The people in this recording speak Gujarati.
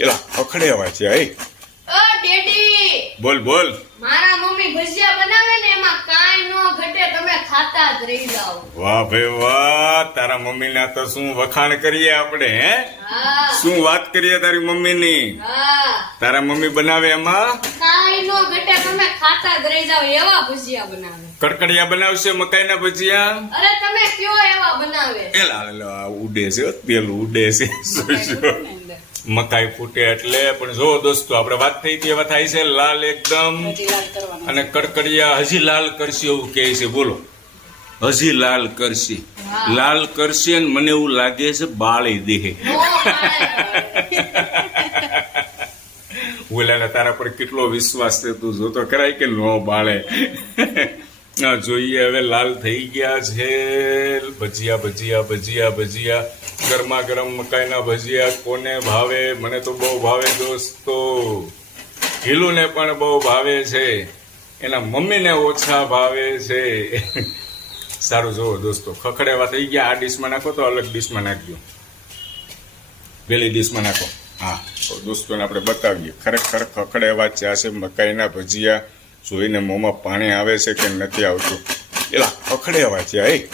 એલા ખખડેવા છે એ ઓ ડેડી બોલ બોલ મારા મમ્મી ભજીયા બનાવે ને એમાં કાંઈ નો ઘટે તમે ખાતા જ રહી જાઓ વાહ ભાઈ વાહ તારા મમ્મીના તો શું વખાણ કરીએ આપણે હે હા શું વાત કરીએ તારી મમ્મીની હા તારા મમ્મી બનાવે એમાં કાંઈ નો ઘટે તમે ખાતા જ રહી જાઓ એવા ભજીયા બનાવે કડકડિયા બનાવશે મકાઈના ભજીયા અરે તમે કયો એવા બનાવે એલા ઉડે છે પેલું ઉડે છે મકાઈ ફૂટે એટલે પણ જો દોસ્તો આપણે વાત થઈ હતી એવા થાય છે લાલ એકદમ અને કડકડિયા હજી લાલ કરશે એવું કહે છે બોલો હજી લાલ કરશે લાલ કરશે અને મને એવું લાગે છે બાળી દે ઓલાને તારા પર કેટલો વિશ્વાસ છે તું જોતો કરાય કે નો બાળે જોઈએ હવે લાલ થઈ ગયા છે ભજીયા ભજીયા ભજીયા ભજીયા ગરમા ગરમ મકાઈના ભજીયા કોને ભાવે મને તો બહુ ભાવે દોસ્તો ઢીલુને પણ બહુ ભાવે છે એના મમ્મીને ઓછા ભાવે છે સારું જોવો દોસ્તો ખખડેવા થઈ ગયા આ ડીશમાં નાખો તો અલગ ડીશમાં નાખજો પેલી ડીશમાં નાખો હા તો દોસ્તોને આપણે બતાવીએ ખરેખર ખખડેવા ચા છે મકાઈના ભજીયા જોઈને મોંમાં પાણી આવે છે કે નથી આવતું એલા ખખડેવા છે